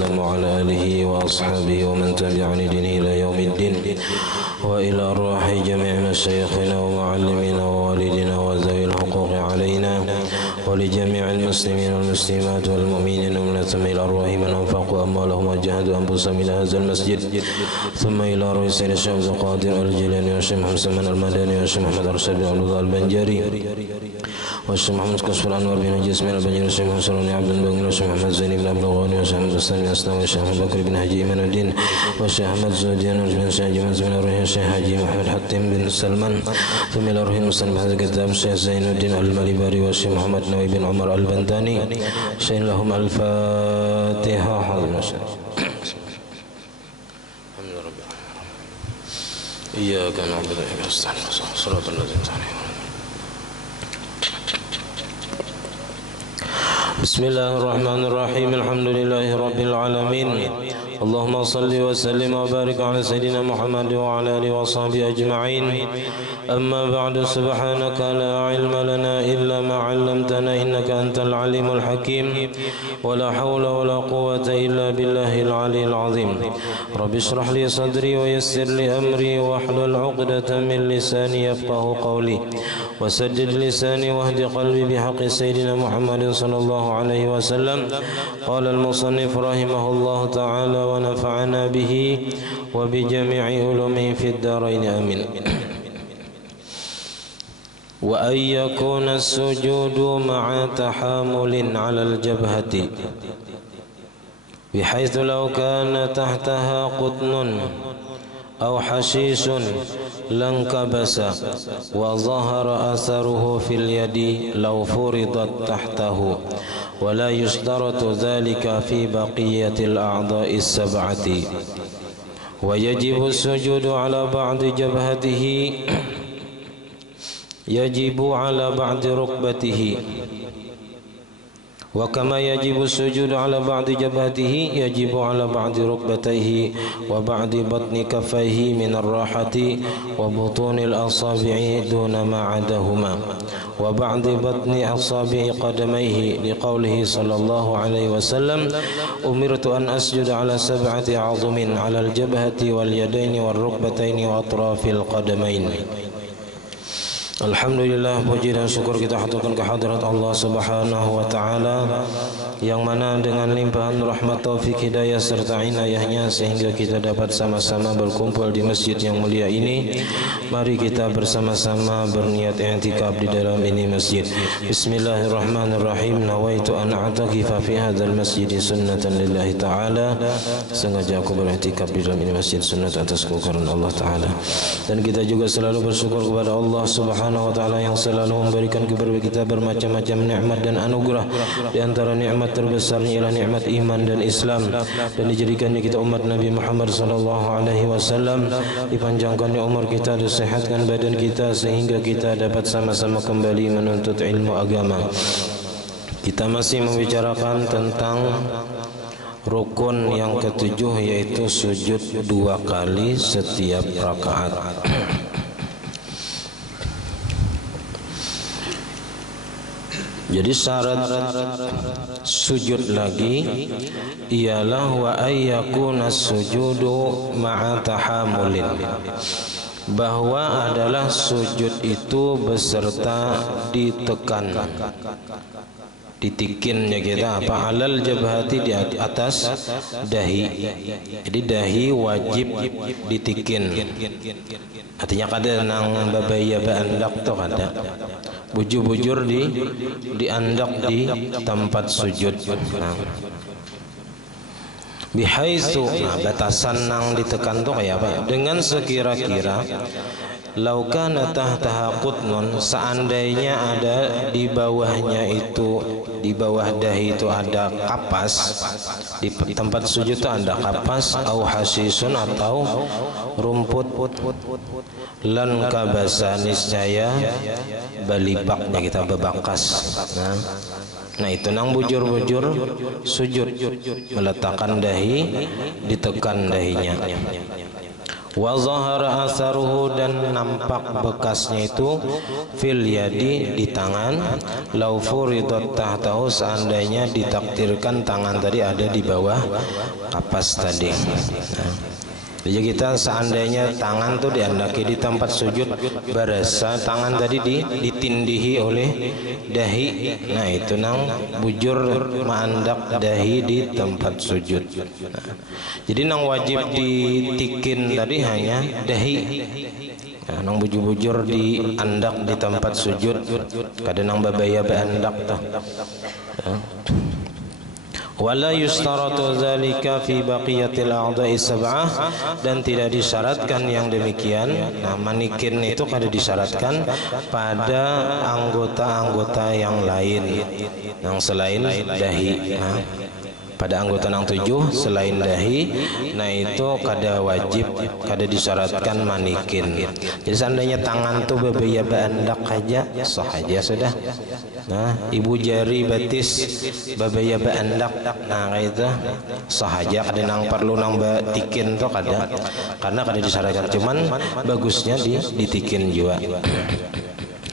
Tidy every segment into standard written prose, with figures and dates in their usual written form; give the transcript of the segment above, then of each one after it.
وسلم وعلى آله وأصحابه ومن تبعني دينه إلى يوم الدين وإلى أرواح جميع مشايخنا ومعلمينا ووالدنا وذوي الحقوق علينا ولجميع المسلمين والمسلمات والمؤمنين ومنتم إلى أرواح من أنفقوا أموالهم وجاهدوا أنفسهم إلى هذا المسجد ثم إلى رئيس الشيخ عبد القادر الجيلاني والشيخ محمد سلمان المدني والشيخ محمد أرشد بن عبد الله البنجري والشيخ محمد كشف الأنوار بن جسم البنجري والشيخ محمد سلمان عبد البنجري والشيخ محمد زين بن عبد الغني والشيخ محمد السلمي الأسلام والشيخ محمد بكر بن حجي إيمان الدين والشيخ أحمد زوديان بن الشيخ جمال بن روح الشيخ حجي محمد حتيم بن سلمان ثم إلى روح المسلم هذا الكتاب الشيخ زين الدين المليباري والشيخ محمد نوي بن عمر البنتاني شين لهم الفاتحة إياك نعبد وإياك نستعين صراط الذين أنعمت عليهم. بسم الله الرحمن الرحيم الحمد لله رب العالمين اللهم صل وسلم وبارك على سيدنا محمد وعلى آله وصحبه أجمعين أما بعد سبحانك لا علم لنا إلا ما علمتنا إنك أنت العليم الحكيم ولا حول ولا قوة إلا بالله العلي العظيم رب اشرح لي صدري ويسر لي أمري واحلل عقدة من لساني يفقه قولي وسدد لساني واهد قلبي بحق سيدنا محمد صلى الله عليه وسلم. قال المصنف رحمه الله تعالى ونفعنا به وبجميع علومه في الدارين آمين. وأن يكون السجود مع تحامل على الجبهة بحيث لو كان تحتها قطن أو حشيش لانكبس وظهر أثره في اليد لو فرضت تحته ولا يشترط ذلك في بقية الأعضاء السبعة ويجب السجود على بعض جبهته يجب على بعض ركبته وكما يجب السجود على بعض جبهته يجب على بعض ركبتيه وبعض بطن كفيه من الراحة وبطون الأصابع دون ما عداهما وبعض بطن أصابع قدميه لقوله صلى الله عليه وسلم أمرت أن أسجد على 7 أعظم على الجبهة واليدين والركبتين وأطراف القدمين. Alhamdulillah, puji dan syukur kita haturkan kehadirat Allah Subhanahu wa taala yang mana dengan limpahan rahmat, taufik, hidayah serta inayahnya sehingga kita dapat sama-sama berkumpul di masjid yang mulia ini. Mari kita bersama-sama berniat i'tikaf di dalam ini masjid. Bismillahirrahmanirrahim. Nawaitu an a'takifa fi hadzal masjid sunnatan lillahi taala. Sengaja aku beriktikaf di dalam ini masjid sunnat atasku karena Allah taala. Dan kita juga selalu bersyukur kepada Allah Subhanahu wa ta'ala yang selalu memberikan kepada kita bermacam-macam nikmat dan anugerah. Di antara nikmat terbesarnya ialah nikmat iman dan Islam, dan dijadikannya kita umat Nabi Muhammad sallallahu alaihi wasallam, dipanjangkannya umur kita, disehatkan badan kita sehingga kita dapat sama-sama kembali menuntut ilmu agama. Kita masih membicarakan tentang rukun yang ketujuh, yaitu sujud 2 kali setiap rakaat. Jadi syarat sujud lagi ialah wa ayyakuna sujudu ma'a tahamulin, bahwa adalah sujud itu beserta ditekan, ditikinnya kita apa alal jabhati, di atas dahi. Jadi dahi wajib ditikin, artinya kada nang babaya baandak to kada bujur-bujur di andak di tempat sujud. Nah, bihaitsu, batasan nang ditekan tuh kayak apa? Dengan sekira-kira laukana tahtaha qutnun, seandainya ada di bawahnya itu, di bawah dahi itu ada kapas, di tempat sujud itu ada kapas, au hasisun atau rumput, lan kabasa, niscaya balibaknya kita bebakas. Nah itu nang bujur-bujur sujud, meletakkan dahi, ditekan dahinya. Wa zahara atharuhu, dan nampak bekasnya itu fil yadi, di tangan. Lau furidat tahtahu, seandainya ditakdirkan tangan tadi ada di bawah kapas tadi. Jadi kita seandainya tangan tuh diandaki di tempat sujud, berasa tangan tadi ditindihi oleh dahi. Nah itu nang bujur mandak dahi di tempat sujud. Nah, jadi nang wajib ditikin tadi hanya dahi. Nah, nang bujur-bujur di andak di tempat sujud, kadang nang babaya beandak tuh. Wala yustaratu dzalika fi baqiyatil a'dha'i sab'ah, dan tidak disyaratkan yang demikian. Nah, manikin itu kada disyaratkan pada anggota-anggota yang lain yang selain dahi. Nah, pada anggota yang 7 selain dahi, nah itu kada wajib, kada disyaratkan manikin. Jadi seandainya tangan tuh bebaya beandak aja, sah aja sudah. Nah, ibu jari betis bebaya beandak, nah kayak itu sah aja, kada nang perlu nang betikin tuh kada, karena kada disyaratkan. Cuman bagusnya ditikin juga.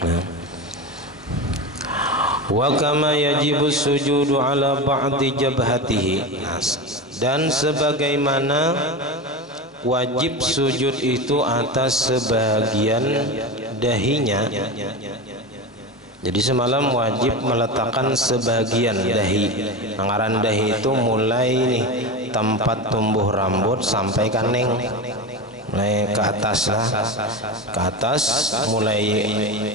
Nah. Wa kama yajibu sujudu ala ba'di jabhatihi, dan sebagaimana wajib sujud itu atas sebagian dahinya. Jadi semalam wajib meletakkan sebagian dahi. Ngaran dahi itu mulai nih tempat tumbuh rambut sampai kaning. Mulai ke atas lah, ke atas mulai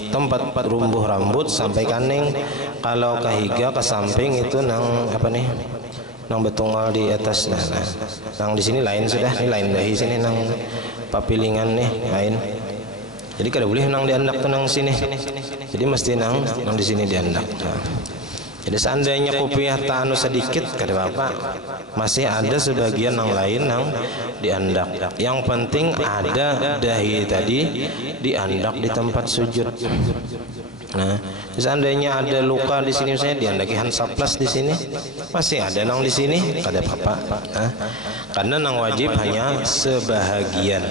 tempat tumbuh rambut sampai kaning. Kalau kehiga ke samping itu nang apa nih, nang betunggal di atas. Nah, nang di sini lain sudah, ini lain dahi sini nang papilingan nih lain. Jadi kada boleh nang diandak tuh nang sini. Jadi mesti nang di sini diandak. Nah. Jadi seandainya kopiah tanu sedikit kada apa-apa, masih ada sebagian yang lain yang diandak. Yang penting ada dahi tadi diandak di tempat sujud. Nah, seandainya ada luka di sini, misalnya diandaki hansaplas di sini, masih ada nang di sini kada apa-apa. Nah, karena nang wajib hanya sebahagian.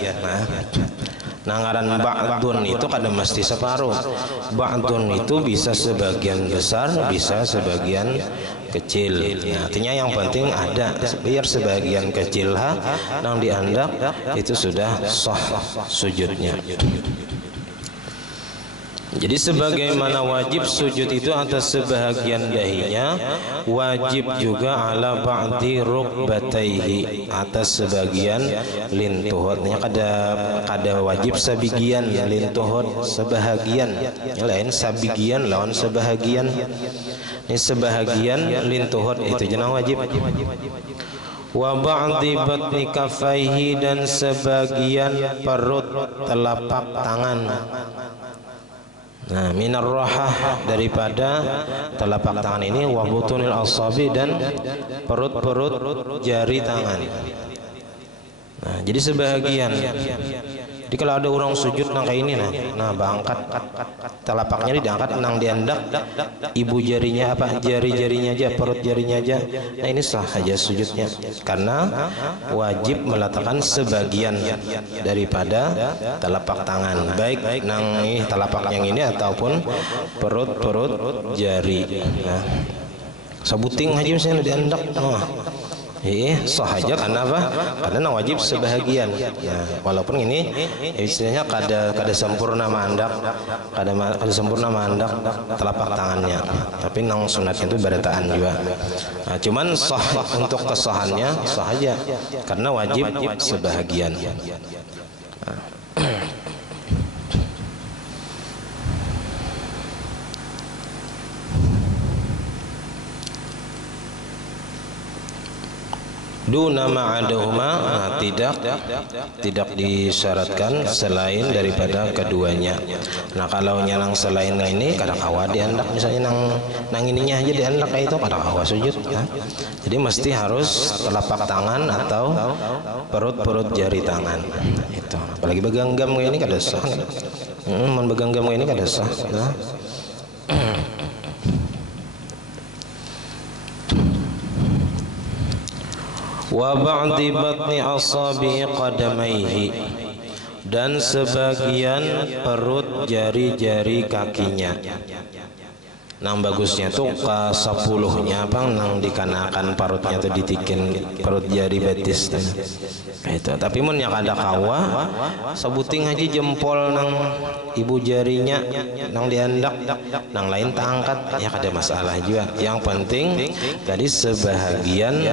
Nah, ngaran ba'dun itu kada mesti separuh. Ba'dun itu bisa sebagian besar, bisa sebagian kecil. Nah, artinya yang penting ada, biar sebagian kecil nang diandak itu sudah sah sujudnya. Jadi sebagaimana wajib sujud itu atas sebahagian dahinya, wajib juga ala ba'di rukbataihi, atas sebagian lintuhutnya. Kada wajib sebagian lintuhut, sebahagian. Yang lain sebagian lawan sebahagian. Ini sebahagian lintuhut itu jenang wajib. Wa ba'di batni kafaihi, dan sebagian perut telapak tangan. Nah, minar rahah, daripada telapak tangan ini, wa butunil asabi, dan perut-perut jari tangan. Nah, jadi sebahagian. Jadi kalau ada orang sujud nang kayak ini, nah bangkat telapaknya diangkat nang diandak, ibu jarinya apa, jari-jarinya aja, perut jarinya aja. Nah ini sah aja sujudnya, karena wajib meletakkan sebagian daripada telapak tangan, baik nang telapak yang ini ataupun perut jari. Nah, sabuting aja misalnya diandak. Sah aja, karena apa? Karena wajib sebahagian. Nah, walaupun ini istilahnya kada sempurna mandak, kada sempurna mandak telapak tangannya, tapi nang sunatnya itu berataan juga. Nah, cuman sah, untuk kesahannya sah aja, karena wajib sebahagian. Nah. Duna ma'adahuma, nah, tidak disyaratkan selain daripada keduanya. Nah, kalau nyalang selain ini kada kawa diandak, misalnya nang ininya aja diandak kayak itu kada kawa sujud. Nah, jadi mesti harus telapak tangan atau perut jari tangan. Itu. Apalagi beganggam kayak ini kada sah. Beganggam kayak ini kada sah. Nah. Wa ba'di batni asabi qadamaihi, dan sebagian perut jari-jari kakinya. Nang bagusnya tuh ke 10-nya bang, nang dikanakan parutnya tuh ditikin perut jari betis itu. Tapi mun yang ada kawa sebuting haji jempol nang ibu jarinya nang diandak, nang lain tak angkat ya kada masalah juga. Yang penting tadi sebahagian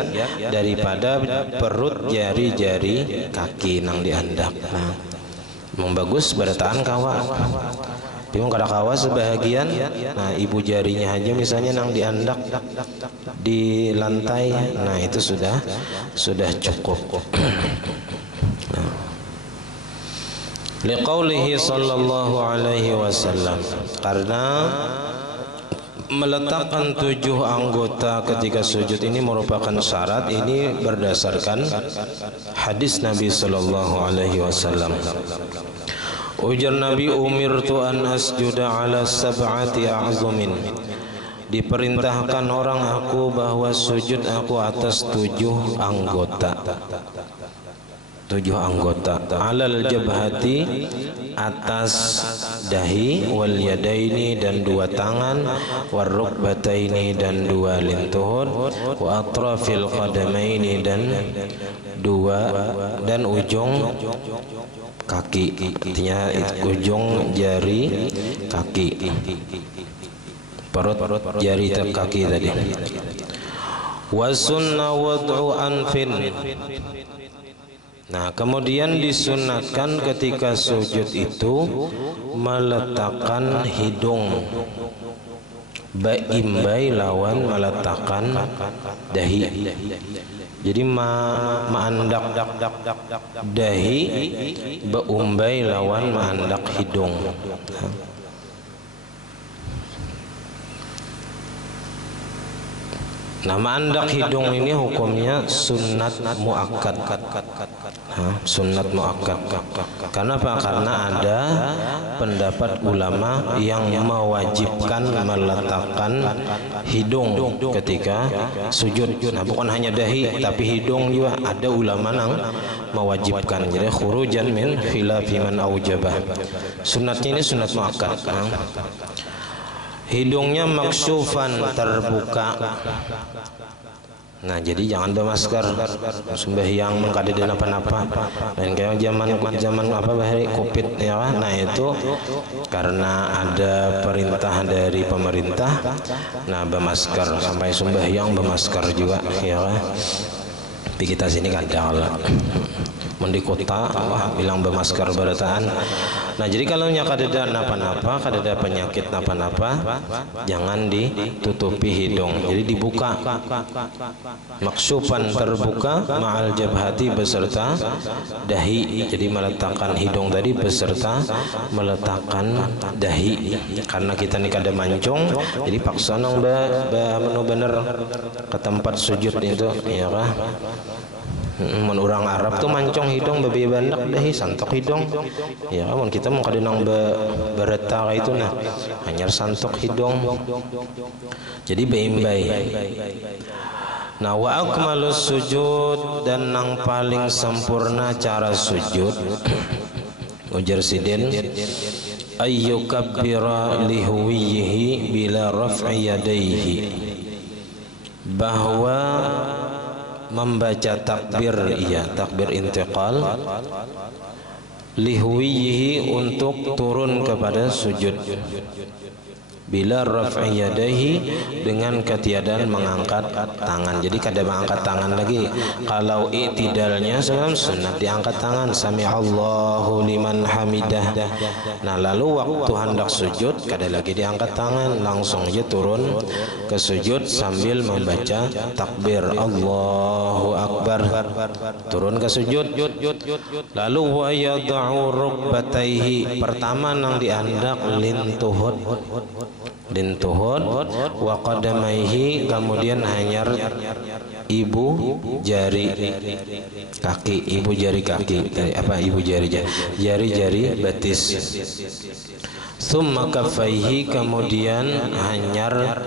daripada perut jari-jari kaki nang diandak. Nah, membagus berataan kawa. Bingung kada kawa sebahagian, nah ibu jarinya aja misalnya nang diandak di lantai, nah itu sudah cukup. Nah. Liqaulihi sallallahu alaihi wasallam, karena meletakkan 7 anggota ketika sujud ini merupakan syarat. Ini berdasarkan hadis Nabi sallallahu alaihi wasallam. Ujar Nabi, umirtu an asjuda ala sab'ati a'zumin. Diperintahkan orang aku bahwa sujud aku atas 7 anggota. 7 anggota. Alal jabhati, atas dahi, wal yadaini, dan 2 tangan, war rukbataini, dan 2 lintuhun, wa atrafil qadamaini, dan ujung kaki, artinya ujung jari kaki, perut jari kaki tadi. Wa sunna wad'u anfin. Nah, kemudian disunatkan ketika sujud itu meletakkan hidung. Imbai lawan meletakkan dahi. Jadi maandak dahi, beumbai lawan maandak hidung. Nah, maandak hidung ini hukumnya sunat muakkad. Sunat muakkad. Kenapa? Karena ada pendapat ulama yang mewajibkan meletakkan hidung ketika sujud. Nah, bukan hanya dahi tapi hidung juga ada ulama yang mewajibkan. Jadi khurujan min khilafi man aujabah. Sunatnya ini sunat muakkad. Hidungnya maksyufan, terbuka. Nah, jadi jangan bermasker sembahyang mengkadeden apa-apa. Dan kayak zaman apa bahari Covid ya. Nah, itu karena ada perintah dari pemerintah. Nah, bermasker sampai sembahyang bermasker juga ya. Tapi kita sini kada lah. Di kota bilang bermasker berataan. Nah, jadi kalau kada ada napa-napa, kada ada penyakit napa-napa, jangan ditutupi hidung. Jadi dibuka. Maksyufan, terbuka, ma'al jabhati, beserta dahi. Jadi meletakkan hidung tadi beserta meletakkan dahi. Karena kita ni kada mancung, jadi paksa nang bener ke tempat sujud itu ya kah? Mun orang Arab tuh mancong hidung bebi bandak dahi santok hidung ya mun kita mau kadenang bereta itu nah hanya santok hidung jadi beimbai. Nah, wa akmalus sujud, dan nang paling sempurna cara sujud ujar sidin ayyukabbira lihuwihi bila raf'i yadaihi, bahwa membaca takbir, iya takbir intiqal, lihwiyihi, untuk turun kepada sujud, bila raf'i yadaihi, dengan ketiadaan mengangkat tangan. Jadi kada mengangkat tangan lagi. Kalau i'tidalnya sunat diangkat tangan, sami'allahu liman hamidah. Nah, lalu waktu hendak sujud kada lagi diangkat tangan, langsung aja turun ke sujud sambil membaca takbir Allahu akbar, turun ke sujud. Lalu wa yad'u rukbataihi, pertama nang diandak lintuhud wa qadamaihi, kemudian hanyar ibu jari kaki, ibu jari betis. Summa kaffaihi, kemudian hanyar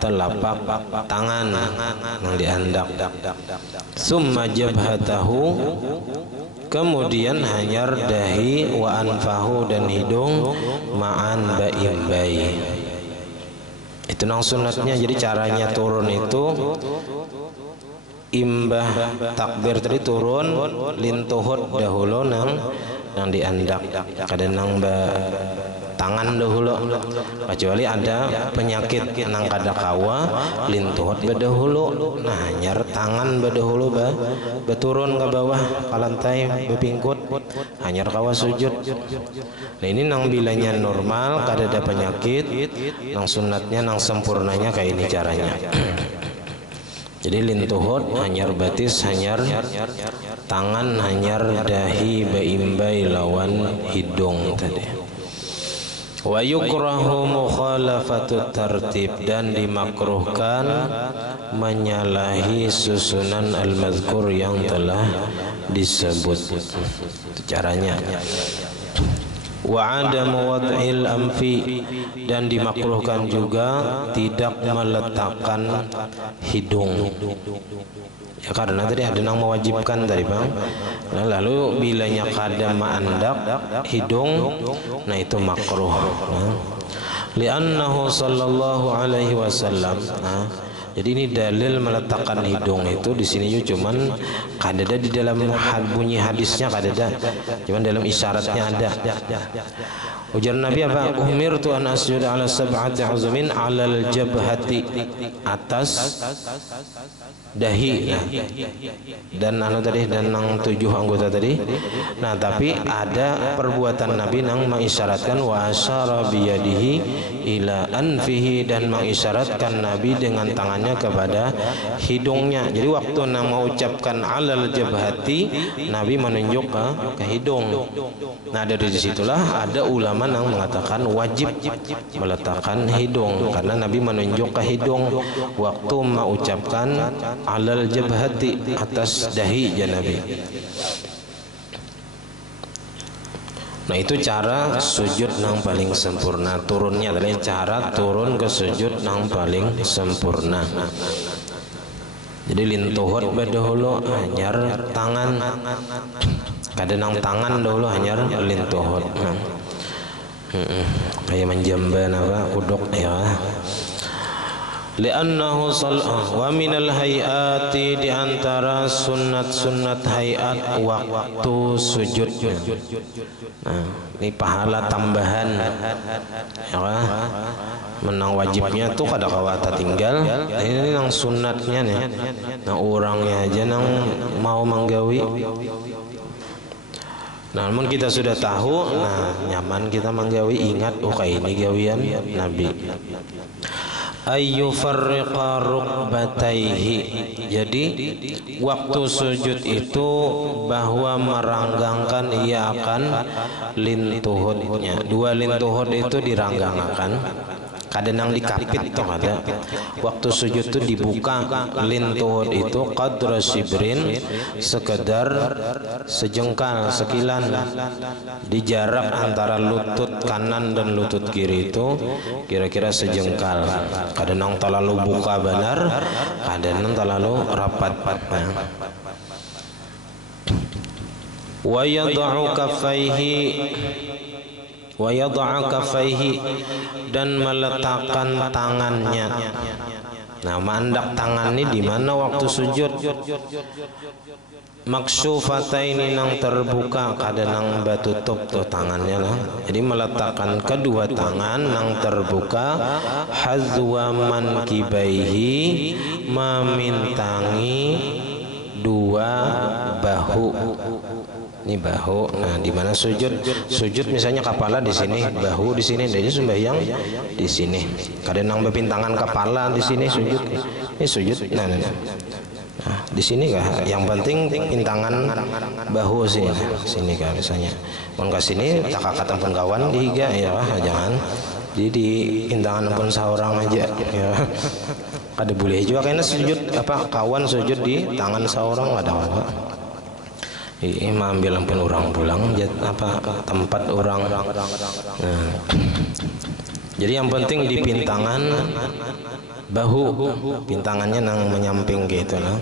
telapak tangan yang diandak. Summa jabhatahu, kemudian hanyar dahi wa anfahu dan hidung ma'an baimbai. Itu nang sunatnya. Jadi caranya turun itu imbah takbir tadi turun lintuhut dahulu nang diandak kada nang tangan dahulu, kecuali ada penyakit nang kada kawa lintuhut bedahulu. Nah hanyar tangan bedahulu beturun ke bawah ke lantai bepingkut hanyar kawa sujud. Nah ini nang bilanya normal kada ada penyakit, nang sunatnya nang sempurnanya kayak ini caranya. Jadi lintuhut hanyar batis hanyar tangan hanyar dahi baimbai lawan hidung tadi. Wa yukrahu mukhalafatut tartib, dan dimakruhkan menyalahi susunan al-mazkur yang telah disebut. Itu caranya. Wa adam wad'il amfi, dan dimakruhkan juga tidak meletakkan hidung. Ya karena tadi ada yang mewajibkan tadi bang. Nah, lalu bilanya kada ma'andak hidung, nah itu makruh. Li'annahu sallallahu alaihi wasallam. Jadi ini dalil meletakkan hidung itu di sini cuman kada ada di dalam bunyi hadisnya kada ada, cuman dalam isyaratnya ada. Ujar Nabi apa? Umirtu an asjuda ala sab'ati azumin alal jabhati, atas dahi. Nah, dan anu tadi dan nang 7 anggota tadi. Nah, tapi ada perbuatan Nabi nang mengisyaratkan wa asyara biyadihi ila anfihi, dan mengisyaratkan Nabi dengan tangannya kepada hidungnya. Jadi waktu nang mengucapkan alal jabhati, Nabi menunjuk ke hidung. Nah, dari situlah ada ulama yang mengatakan wajib meletakkan hidung karena Nabi menunjuk ke hidung waktu mengucapkan alal jabhati, atas dahi ya Nabi. Nah itu cara sujud nang paling sempurna, turunnya dari cara turun ke sujud nang paling sempurna. Jadi lintuhut dahulu hanyar tangan, kada nang tangan dahulu hanyar lintuhut. Kayak menjamban apa kudok ya. Li'annahu wa minal hayati, di antara sunat-sunat hayat waktu sujud. Nah, ini pahala tambahan ya, menang wajibnya tuh kada kawata tinggal. Ini nang sunatnya nih. Nah orangnya aja nang mau manggawi. Nah, namun kita sudah tahu, nah nyaman kita manggawi, ingat kayak ini gawian Nabi. Ayyufarriqa rukbataihi. Jadi waktu sujud itu bahwa meranggangkan ia akan lintuhutnya. 2 lintuhut itu diranggangakan. Kadang dikapit tuh ada. Waktu sujud itu dibuka lintuhut itu qadra sibrin, sekedar sejengkal sekilan di jarak antara lutut kanan dan lutut kiri itu kira-kira sejengkal. Kadang terlalu buka benar, kadang terlalu rapat. Wa yad'u kaffaihi, dan meletakkan tangannya. Nah, mandak tangan ini di mana waktu sujud? Maksufataini, nang terbuka, kada nang batutup tuh tangannya lah. Jadi meletakkan kedua tangan nang terbuka, hazwa mankibaihi, memintangi 2 bahu. Ini bahu. Nah, di mana sujud? Sujud misalnya kepala di sini, bahu di sini. Jadi sembahyang di sini. Kadang nang bepintangan kepala di sini sujud. Ini sujud. Nah, di sini kah? Yang penting pintangan bahu sini. Sini kah misalnya. Mun ke sini tak kakatan pun kawan dihiga ya kah? Jangan. Jadi di pintangan pun seorang aja ya. Kada boleh juga karena sujud apa kawan sujud di tangan seorang ada apa? Imam bilang pun orang pulang apa tempat orang. Nah, jadi yang penting di pintangan bahu, pintangannya nang menyamping gitu lah.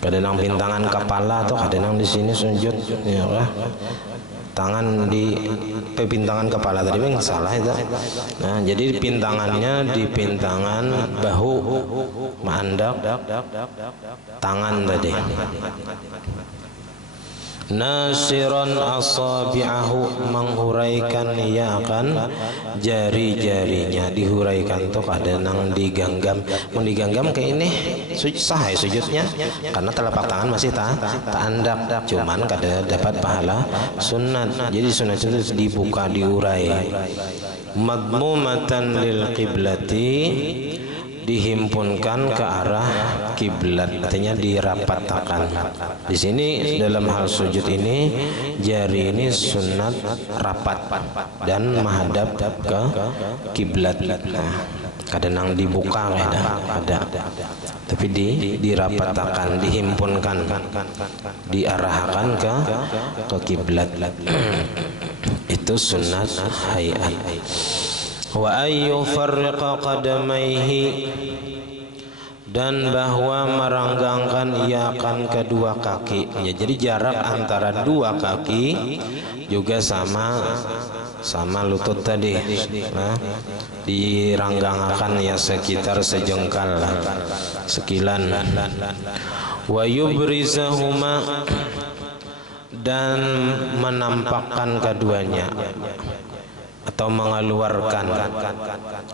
Kadang pintangan kepala tuh kadang di sini sujud ya kah? Tangan di pintangan kepala tadi memang salah itu. Nah, jadi pintangannya di pintangan bahu mandak tangan tadi. Nasiran asabi'ahu, menghuraikan iakan jari-jarinya, dihuraikan tuh kadang diganggam. Mau diganggam kayak ini sah ya sujudnya karena telapak tangan masih tandak, cuman kada dapat pahala sunat. Jadi sunat itu dibuka, diurai. Madmumatan lil qiblati, dihimpunkan ke arah kiblat, artinya dirapatkan. Di sini dalam hal sujud ini jari ini sunat rapat dan menghadap ke kiblat. Nah, kadang dibuka ada, tapi dirapatkan, dihimpunkan, diarahkan ke kiblat. Itu sunat hayat. Wa ayyu farriqa qadamaihi, dan bahwa meranggangkan iakan kedua kaki. Ya, jadi jarak antara dua kaki juga sama lutut tadi. Nah, diranggangakan ya sekitar sejengkal, sekilan. Wa yubrizahuma, dan menampakkan keduanya atau mengeluarkan,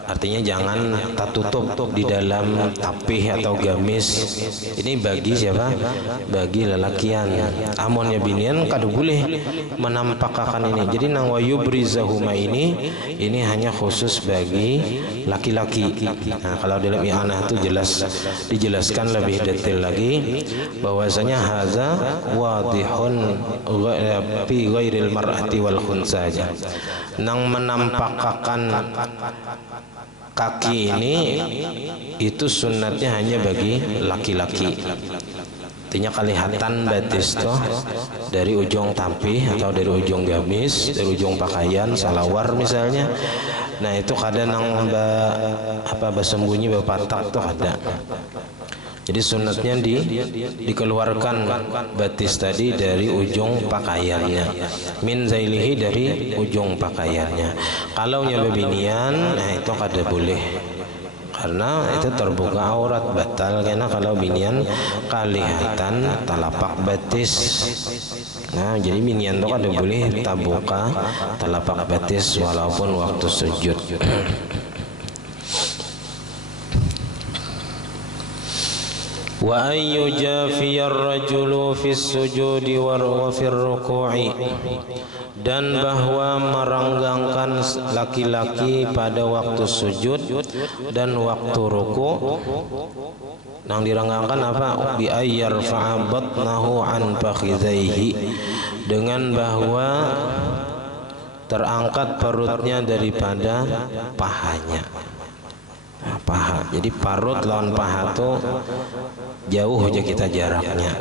artinya jangan tertutup di dalam tapih atau gamis. Ini bagi siapa? Bagi lelakian. Amonnya binian kada boleh menampakkan ini. Jadi nang wayubrizahuma ini hanya khusus bagi laki-laki. Nah, kalau dalam i'anah itu dijelaskan lebih detail lagi bahwasanya haza wadihun fi ghairil mar'ati wal khunsa. Nang menampakkan kaki ini itu sunatnya hanya bagi laki-laki. Artinya kelihatan batis toh dari ujung tapih atau dari ujung gamis, dari ujung pakaian, salawar misalnya. Nah, itu kadang nang bersembunyi berpatak tuh ada. Jadi sunatnya dikeluarkan batis tadi dari ujung pakaiannya, min zailihi, dari ujung pakaiannya. Kalau nyababinian, nah itu kada boleh karena itu terbuka aurat, batal. Karena kalau binian kelihatan telapak batis. Nah, jadi binian itu kada boleh tabuka telapak batis walaupun waktu sujud. Wa ayyu jafiyar rajulu fis sujudi wa fir ruku'i, dan bahwa meranggangkan laki-laki pada waktu sujud dan waktu ruku. Nang diranggangkan apa? Bi ayyar fa'abatnahu an fakhidaihi, dengan bahwa terangkat perutnya daripada pahanya. Paha. Jadi parut lawan paha tuh jauh aja kita jaraknya.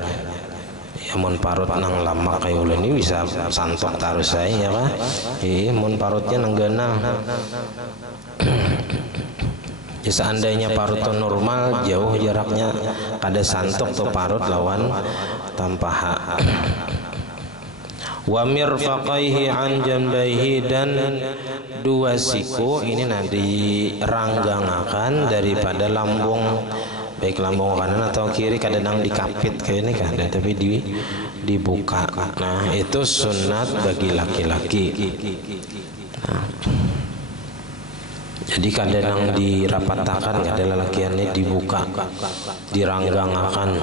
Ya mun parut nang lama kayak ulun ini bisa santok taruh saya ya kah? Mun parutnya nang genang. Ya, seandainya parut tuh normal, jauh jaraknya, kada santok tuh parut lawan tampaha. Wa mirfaqaihi an jambaihi, dan dua siku ini nanti ranggangakan daripada lambung, baik lambung kanan atau kiri, kadang dikapit kayak ini kan, tapi dibuka. Nah, itu sunat bagi laki-laki. Nah, jadi kadang dirapatakan, ada lelakiannya dibuka, diranggangakan.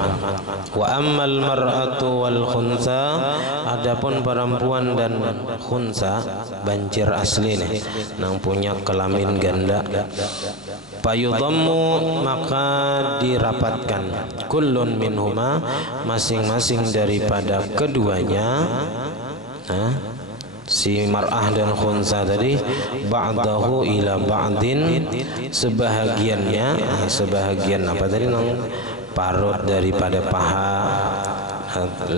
Wa ammal mar'atu wal khunsa, adapun perempuan dan khunsa, bancir asli nih, nang punya kelamin ganda, payudhammu, maka dirapatkan, kullun minhuma, masing-masing daripada keduanya. Si mar'ah dan khunsa tadi, ba'dahu ila ba'din, sebahagiannya, sebahagian apa tadi nang parut daripada paha,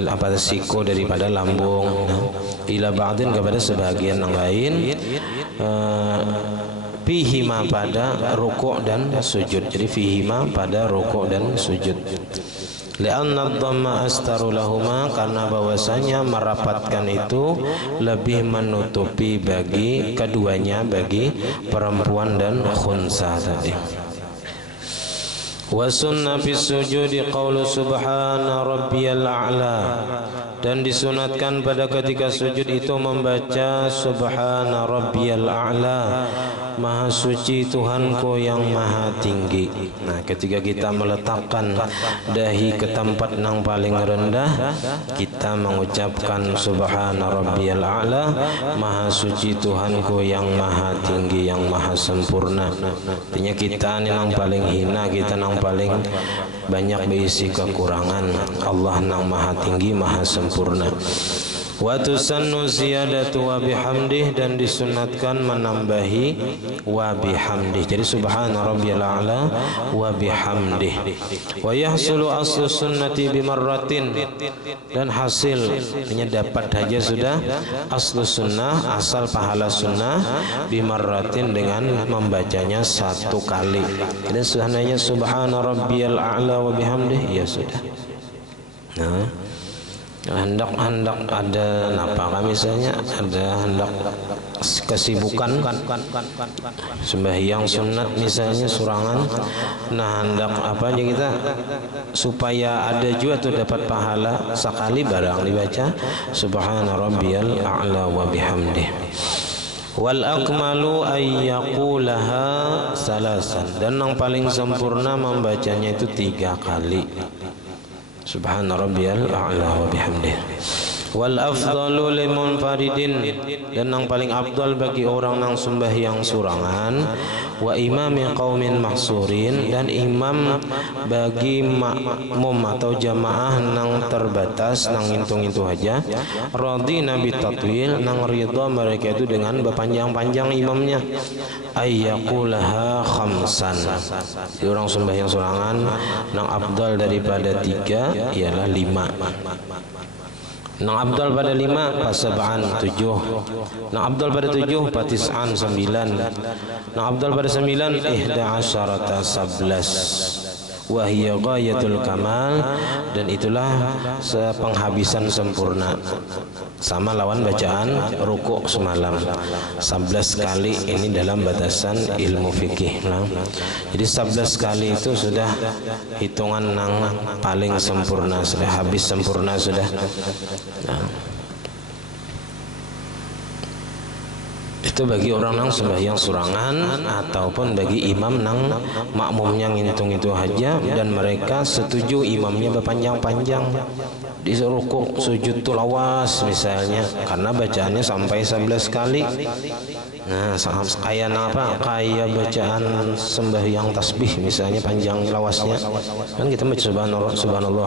apa siku daripada lambung, ila ba'din kepada sebahagian yang lain, fihima pada rukuk dan sujud. Jadi fihima pada rukuk dan sujud. Li'anna ad-dhamma astaru lahuma, karena bahwasanya merapatkan itu lebih menutupi bagi keduanya, bagi perempuan dan khunsa tadi. Wa sunna fi sujudi qawlu subhana rabbiyal a'la, dan disunatkan pada ketika sujud itu membaca subhana rabbiyal a'la, maha suci Tuhanku yang maha tinggi. Nah, ketika kita meletakkan dahi ke tempat yang paling rendah, kita mengucapkan subhana rabbiyal a'la, maha suci Tuhanku yang maha tinggi, yang maha sempurna. Artinya kita ini yang paling hina, kita yang paling banyak berisi kekurangan. Allah yang maha tinggi, maha sempurna. Wa tusannu ziyadatu wa bihamdih, dan disunatkan menambahi wa bihamdih. Jadi subhana rabbiyal a'la wa bihamdih. Wa yahsulu aslu sunnati bimarratin, dan hasilnya dapat saja sudah aslu sunnah, asal pahala sunnah, bimarratin dengan membacanya satu kali. Jadi sunnahnya subhana rabbiyal a'la wa bihamdih, ya sudah. Nah, hendak ada apa misalnya, ada hendak kesibukan sembahyang sunat misalnya surangan, nah hendak apa aja kita supaya ada juga tuh dapat pahala sekali barang dibaca subhana rabbiyal a'la wa bihamdih. Wal akmalu ayyaqulaha salasan, dan yang paling sempurna membacanya itu 3 kali. Subhana rabbiyal a'la wa bihamdih. Wal afdalu limunfaridin, dan yang paling afdal bagi orang yang sembahyang surangan, wa imami qaumin mahsurin, dan imam bagi makmum atau jamaah nang terbatas, nang hitung-itu aja, radina bitatwil, nang ridha mereka itu dengan berpanjang-panjang imamnya, ayyaqulaha khamsan. Jadi orang sembahyang surangan nang afdal daripada 3 ialah 5. Nang abdal pada 5 pasab'an 7. Nang abdal pada 7 patis'an 9. Nang abdal pada 9 11 11. Wahiyya ghayatul kamal, dan itulah penghabisan sempurna. Sama lawan bacaan rukuk semalam 11 kali, ini dalam batasan ilmu fikih. Nah, jadi 11 kali itu sudah hitungan yang paling sempurna, sudah habis sempurna sudah. Nah, itu bagi orang yang sembahyang surangan ataupun bagi imam nang makmumnya ngitung itu aja, dan mereka setuju imamnya berpanjang-panjang di rukuk sujud lawas misalnya, karena bacaannya sampai 11 kali. Nah, kayak apa? Kayak bacaan sembahyang tasbih misalnya, panjang lawasnya. Kan kita baca subhanallah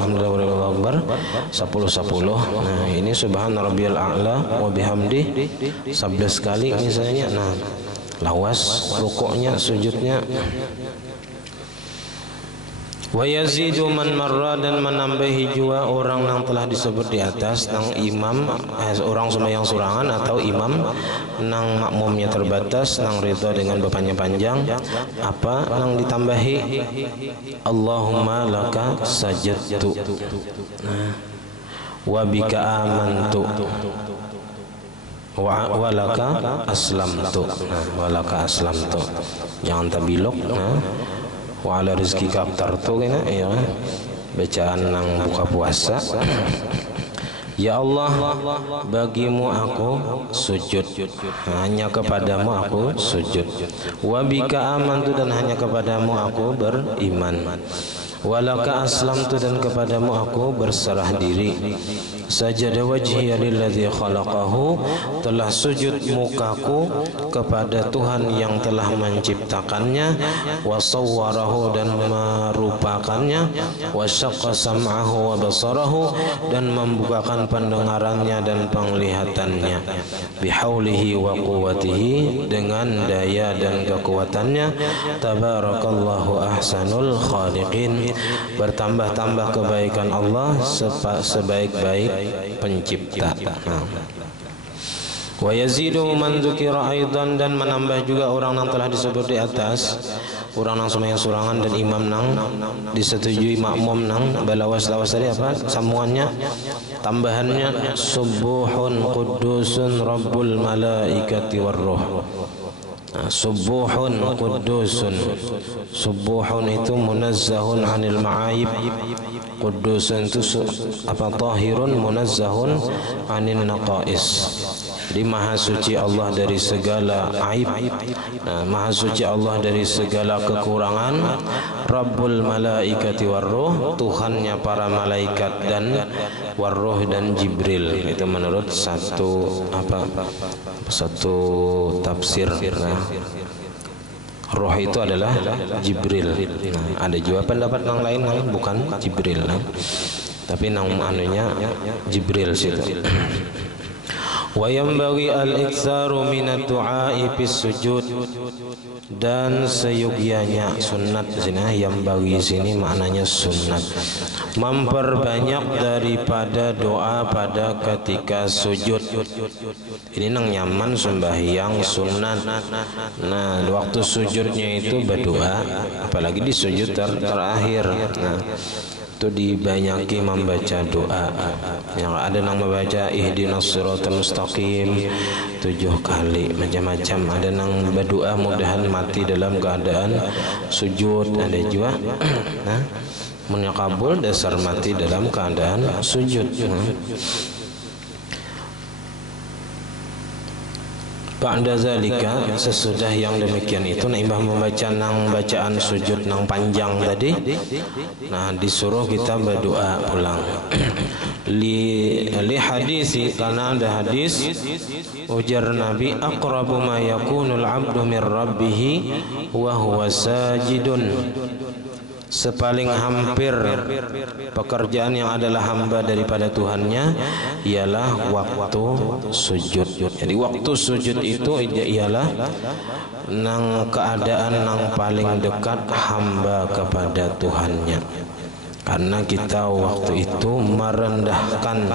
alhamdulillah wallahu akbar 10 10. Nah, ini subhana rabbiyal a'la wa bihamdi 11 kali misalnya. Nah, lawas rukuknya, sujudnya. Wa yazidu man marra, dan menambahi juga orang yang telah disebut di atas, nang imam orang sembahyang surangan atau imam nang makmumnya terbatas, nang ridha dengan berpanjang-panjang, apa nang ditambahi Allahumma laka sajadtu, wa bika amantu, wa laka aslamtu. Wa laka aslamtu, jangan tabilok. Wa ala rizqika aftartu, ya, bacaan nang buka puasa. Ya Allah, bagimu aku sujud, hanya kepadamu aku sujud. Wa bika amantu, dan hanya kepadamu aku beriman. Walaka aslamtu, dan kepadamu aku berserah diri. Sajada wajhiya lilladzi khalaqahu, telah sujud mukaku kepada Tuhan yang telah menciptakannya, wa sawwarahu, dan merupakannya, wa syaqqa sam'ahu wa basarahu, dan membukakan pendengarannya dan penglihatannya, bihaulihi wa quwwatihi, dengan daya dan kekuatannya. Tabarakallahu ahsanul khaliqin, bertambah-tambah kebaikan Allah sebaik-baik pencipta. Wa yazidu man dzukira aidan, dan menambah juga orang yang telah disebut di atas, urang nang sembahyang surangan dan imam nang disetujui makmum nang balawas-lawas tadi apa sambungannya tambahannya subuhun qudusun rabbul malaikati warruh. Subuhun qudusun, subuhun itu munazzahun anil ma'aib, qudusun itu apa tahirun munazzahun anil naqais. Jadi maha suci Allah dari segala aib. Nah, maha suci Allah dari segala kekurangan. Rabbul malaikati warruh, Tuhannya para malaikat dan warruh dan Jibril. Itu menurut satu tafsir. Nah, roh itu adalah Jibril. Nah, ada juga pendapat yang lain bukan Jibril. Nah, tapi anunya Jibril situ. Wa yanbaghi al-iktsaru minad du'a'i fis sujud, dan seyogianya sunat di sini yang bagi sini maknanya sunat memperbanyak daripada doa pada ketika sujud. Ini nang nyaman sembahyang sunat. Nah, waktu sujudnya itu berdoa, apalagi di sujud terakhir. Nah, itu dibanyaki membaca doa. Yang ada yang membaca ihdinas siratal mustaqim 7 kali, macam-macam. Ada yang berdoa mudahan mati dalam keadaan sujud, ada juga nah menyakabul dasar mati dalam keadaan sujud. Ba'da zalika, sesudah yang demikian itu imbah membaca nang bacaan sujud nang panjang tadi, nah disuruh kita berdoa pulang. li hadisi, karena ada hadis ujar Nabi, aqrabu ma yakunul abdu min rabbih wa huwa sajidun, sepaling hampir pekerjaan yang adalah hamba daripada Tuhannya ialah waktu sujud. Jadi waktu sujud itu ialah nang keadaan nang paling dekat hamba kepada Tuhannya. Karena kita waktu itu merendahkan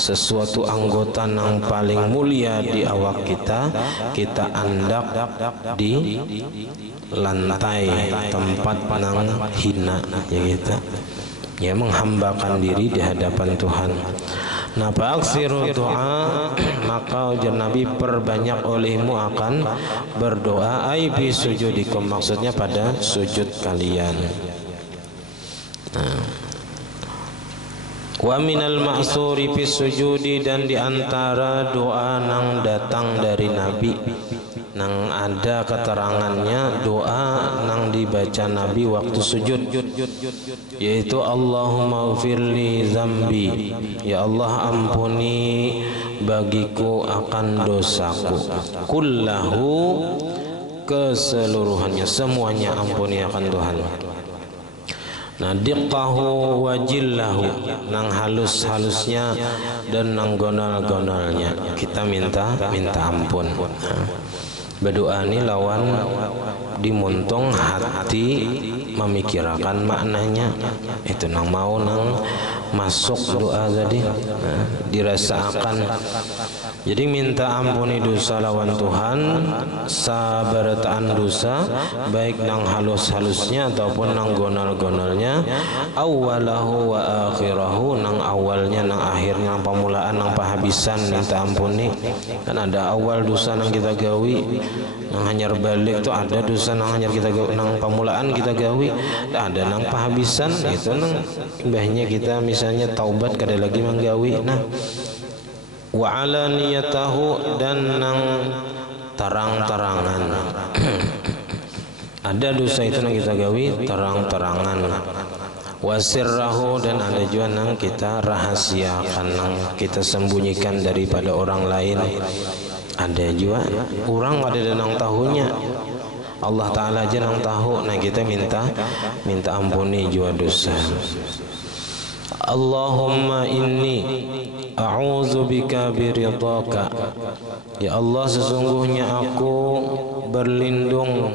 sesuatu anggota yang paling mulia di awak kita, kita andak di lantai tempat nang hina, ya kita ya menghambakan diri di hadapan Tuhan. Nah, fa'aksiru doa, maka ujar Nabi perbanyak olehmu akan berdoa ai bi sujudikum, maksudnya pada sujud kalian. Wa minal ma'suri fis sujudi, dan diantara doa nang datang dari Nabi nang ada keterangannya doa nang dibaca Nabi waktu sujud, yaitu Allahumma ghfirli zambi, ya Allah ampuni bagiku akan dosaku, kullahu, keseluruhannya, semuanya ampuni akan Tuhan. Nah, diqqahu wa jillahu, nang halus-halusnya dan nang gonal-gonalnya kita minta ampun. Berdoa ini lawan dimuntung hati memikirkan maknanya, itu nang mau nang masuk doa tadi, dirasakan. Jadi minta ampuni dosa lawan Tuhan, sabarataan dosa baik nang halus-halusnya ataupun nang gonal-gonalnya, awalahu wa akhirahu, nang awalnya nang akhirnya, nang pamulaan nang pahabisan minta ampuni. Kan ada awal dosa nang kita gawi nang hanyar balik tu, ada dosa nang hanyar kita gawi nang pamulaan kita gawi, ada nang pahabisan itu nang imbahnya kita misalnya taubat kada lagi menggawi. Nah, wa ala niyatahu, dan nang terang-terangan. Ada dosa itu nang kita gawi terang-terangan. Wa sirrahu, dan ada juga nang kita rahasiakan, nang kita sembunyikan daripada orang lain. Ada juga orang ada nang tahunya, Allah Ta'ala aja nang tahu. Nah, kita minta ampuni juga dosa. Allahumma inni a'udzubika biridhaka, ya Allah sesungguhnya aku berlindung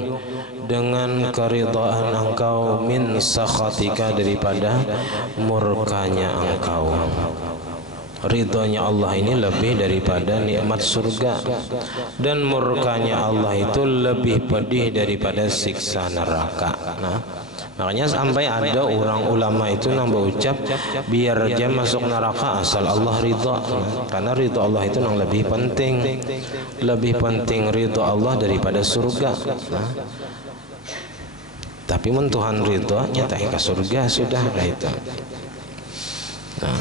dengan keridhaan Engkau, min sakhatika, daripada murkanya Engkau. ridhonya Allah ini lebih daripada nikmat surga, dan murkanya Allah itu lebih pedih daripada siksa neraka. Nah, makanya sampai ada orang ulama itu nang berucap biar dia masuk neraka asal Allah ridho. Nah, karena ridho Allah itu nang lebih penting ridho Allah daripada surga. Nah, tapi mun Tuhan ridho nyata ke surga sudah dah itu. Nah,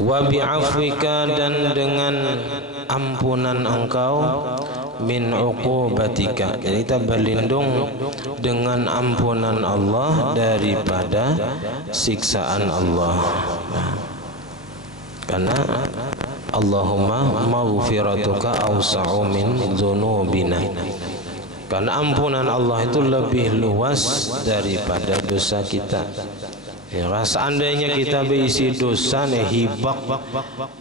wa bi'afwika, dan dengan ampunan engkau, min uqubatika, jadi kita berlindung dengan ampunan Allah daripada siksaan Allah. Karena Allahumma maghfiratuka awsa'u min dzunubina, karena ampunan Allah itu lebih luas daripada dosa kita. Ya, seandainya kita berisi dosa nih, hibak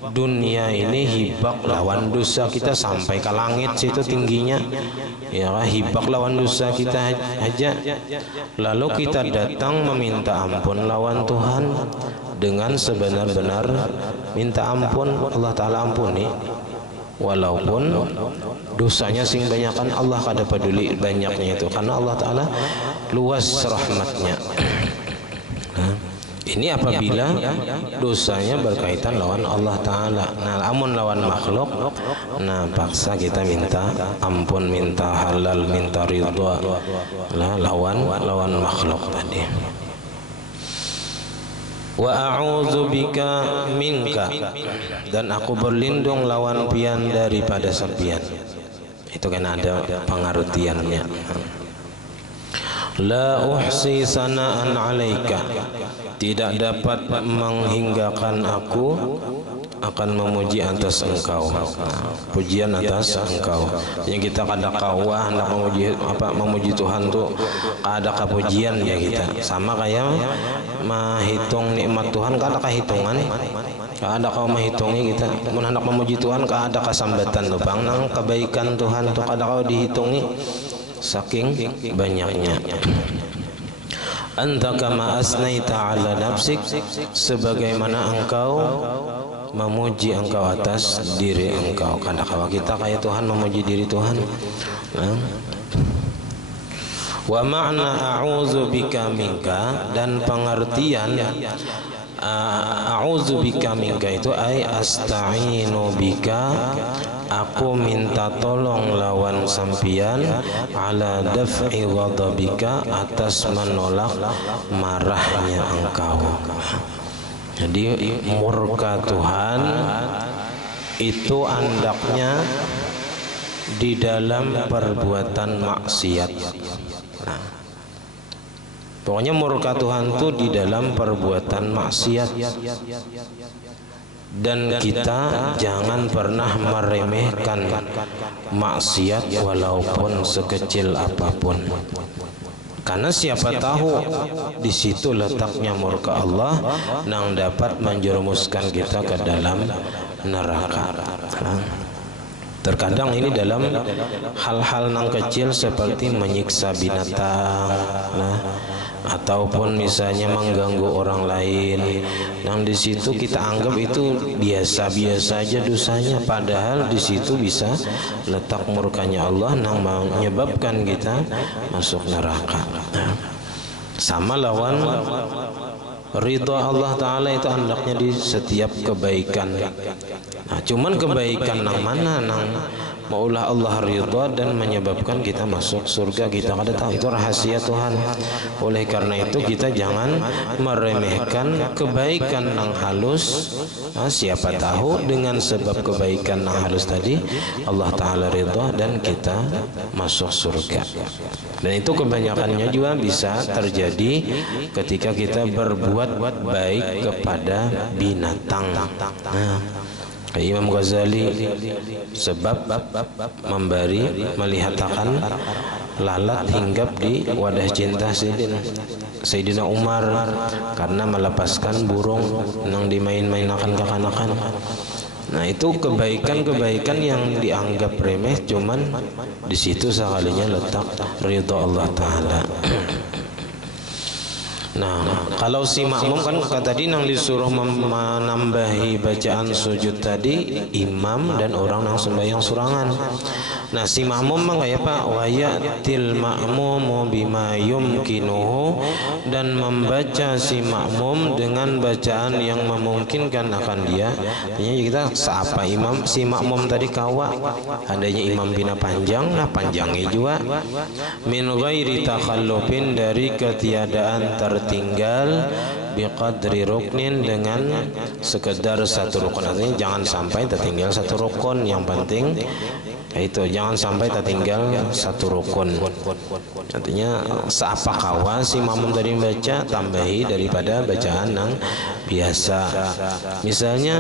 dunia ini, hibak lawan dosa kita sampai ke langit situ tingginya. Ya, hibak lawan dosa kita aja. Lalu kita datang meminta ampun lawan Tuhan dengan sebenar-benar minta ampun, Allah Ta'ala ampuni. Walaupun dosanya sing banyakan, Allah kada peduli banyaknya itu, karena Allah Ta'ala luas rahmatnya. Ini apabila dosanya berkaitan lawan Allah Ta'ala. Nah, amun lawan makhluk, nah paksa kita minta ampun, minta halal, minta ridha. Nah, lawan makhluk tadi. Wa a'udzu bika minka, dan aku berlindung lawan pian daripada sampian. Itu kan ada pengertiannya. La uhsi sana'an 'alaika, tidak dapat menghinggakan aku akan memuji atas engkau. Pujian atas engkau. Yang kita kada kawah hendak memuji Tuhan tuh ada kepujian ya kita. Sama kayak menghitung nikmat Tuhan kada kehitungan. Kada kau menghitungi kita. Mun hendak memuji Tuhan kada kesambatan tuh bang nang kebaikan Tuhan tuh kada kau dihitungi saking banyaknya. Anta kama asnaita ala nafsik, sebagaimana engkau memuji engkau atas diri engkau. Kadang-kadang kita kayak Tuhan memuji diri Tuhan. Wa ma'na a'udzu bika minka, dan pengertian a'udzu bika minka itu ay asta'inu bika, aku minta tolong lawan sampian, ala daf'i ghadabika, atas menolak marahnya engkau. Jadi murka Tuhan itu andaknya di dalam perbuatan maksiat. Nah, pokoknya murka Tuhan itu di dalam perbuatan maksiat. Dan kita jangan pernah meremehkan maksiat walaupun sekecil apapun, karena siapa tahu di situ letaknya murka Allah yang dapat menjerumuskan kita ke dalam neraka. Terkadang ini dalam hal-hal yang kecil seperti menyiksa binatang, ataupun misalnya mengganggu orang lain. Yang di situ kita anggap itu biasa-biasa aja dosanya, padahal di situ bisa letak murkanya Allah yang menyebabkan kita masuk neraka. Sama lawan ridha Allah Ta'ala itu hendaknya di setiap kebaikan. Nah, cuman kebaikan yang mana nang maulah Allah ridha dan menyebabkan kita masuk surga, kita kada tahu, itu rahasia Tuhan. Oleh karena itu kita jangan meremehkan kebaikan yang halus. Nah, siapa tahu dengan sebab kebaikan yang halus tadi Allah Ta'ala ridha dan kita masuk surga. Dan itu kebanyakannya juga bisa terjadi ketika kita berbuat baik kepada binatang. Nah, Imam Ghazali sebab melihatkan lalat hinggap di wadah cinta Sayyidina Umar karena melepaskan burung yang dimain-mainakan kekanakan. Nah, itu kebaikan-kebaikan yang dianggap remeh, cuman di situ sekalinya letak ridha Allah Ta'ala. Nah, kalau si makmum kan tadi nang disuruh menambahi bacaan sujud tadi imam dan orang nang sembahyang surangan. Nah, si makmum mah kayak Pak wayatil makmumu bima yumkinuhu, dan membaca si makmum dengan bacaan yang memungkinkan akan dia. Artinya kita seapa imam si makmum tadi kawa, adanya imam bina panjang, nah panjangnya juga min ghairi takhallufin, dari ketiadaan tertinggal, biqadri ruknin, dengan sekedar satu rukun. Artinya jangan sampai tertinggal satu rukun, yang penting itu jangan sampai tertinggal satu rukun. Artinya seapa kawa si makmum tadi baca, tambahi daripada bacaan yang biasa. Misalnya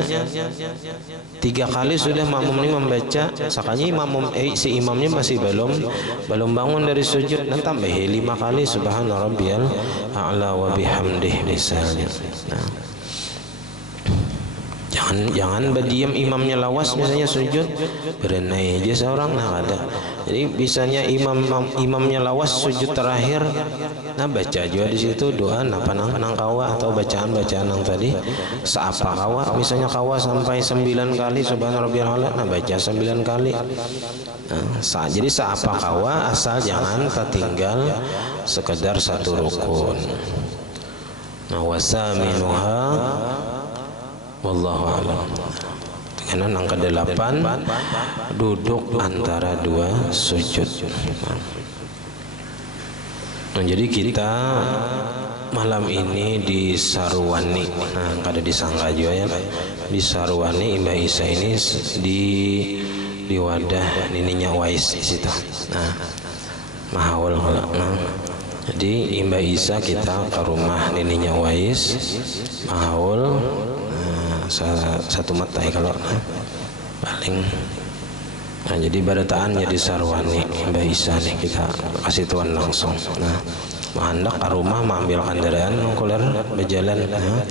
3 kali sudah makmum ini membaca, sakanya si imamnya masih belum bangun dari sujud, dan tambahi 5 kali subhana rabbiyal a'la wa bihamdih misalnya. Nah, jangan berdiam imamnya lawas misalnya sujud berenai aja seorang, nah ada. Jadi bisanya imamnya lawas sujud terakhir, nah baca juga di situ doa napa nang kawa, atau bacaan yang tadi seapa kawa, misalnya kawa sampai 9 kali subhana rabbiyal a'la, nah baca 9 kali. Nah, jadi seapa kawa, asal jangan tertinggal sekedar satu rukun. Nah, wasaminuha wallahu a'lam. Dengan angka 8 duduk antara 2 sujud. Nah, jadi kita malam ini di Sarwani, nah kada disangka juga ya, di Sarwani Mbah Isa ini di wadah nininya Wais di situ. Nah, mahawal kalau jadi Mbah Isa kita ke rumah nininya Wais mahawal. Satu mata ya kalau paling. Nah, jadi badataan jadi Sarwani Mbah Isa nih, kita kasih tuan langsung. Nah, mahandak ke rumah mengambil kendaraan kuler berjalan. Nah,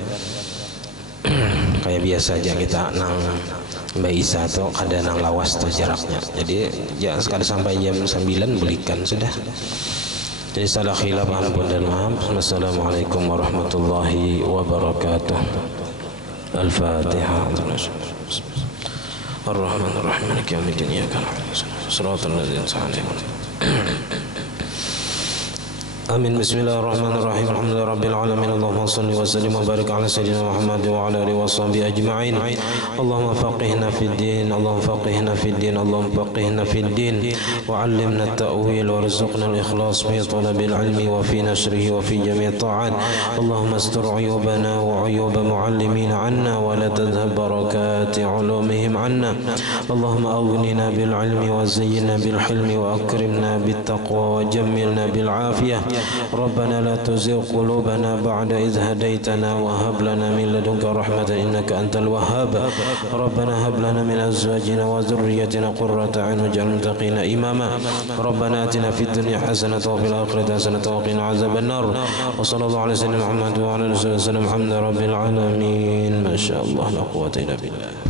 kayak biasa aja kita nang Mbah Isa tuh ada nang lawas tuh jaraknya. Jadi jangan sekali sampai jam 9 belikan sudah. Jadi salah khilaf ampun dan maaf. Wassalamualaikum warahmatullahi wabarakatuh. الفاتحة. الرحمن الرحيم مالك يوم الدين إياك نعبد صراط الذين أنعمت عليهم. آمين. بسم الله الرحمن الرحيم. الحمد لله رب العالمين. اللهم صل وسلم وبارك على سيدنا محمد وعلى آله وصحبه أجمعين. اللهم فقهنا في الدين، اللهم فقهنا في الدين، اللهم فقهنا في الدين، وعلمنا التأويل، وارزقنا الإخلاص في طلب العلم وفي نشره وفي جميع الطاعات. اللهم استر عيوبنا وعيوب معلمين عنا، ولا تذهب بركات علومهم عنا. اللهم أغننا بالعلم وزينا بالحلم وأكرمنا بالتقوى وجملنا بالعافية. ربنا لا تزغ قلوبنا بعد إذ هديتنا وهب لنا من لدنك رحمة إنك أنت الوهاب. ربنا هب لنا من أزواجنا وذريتنا قرة أعين واجعلنا للمتقين إماما. ربنا آتنا في الدنيا حسنة وفي الآخرة حسنة وقنا عذاب النار. وصلى الله على سيدنا محمد وعلى آله وسلم. الحمد لله رب العالمين. ما شاء الله لا قوة إلا بالله.